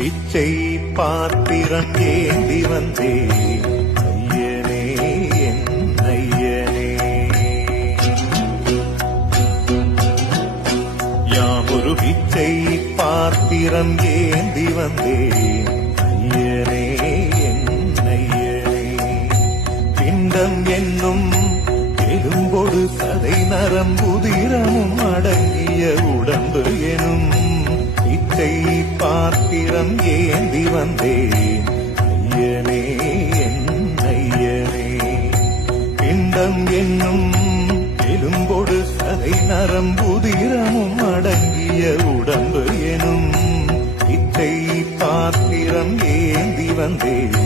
பிச்சை பாத்திரம் ஏந்தி வந்தேன் ஐயனே என் ஐயனே. யாமொரு பிச்சை பாத்திரம் ஏந்தி வந்தேன் ஐயனே என் ஐயனே. பிண்டம் என்னும் எலும்பொடு சதை நரம்புதிரமும் அடங்கிய உடம்பு எனும் பிச்சை பாத்திரம் ஏந்தி வந்தேன் ஐயனே என் ஐயனே. பிண்டம் என்னும் எலும்பொடு சதை நரம்புதிரமும் அடங்கிய உடம்பு எனும் பிச்சை பாத்திரம் ஏந்தி வந்தேன்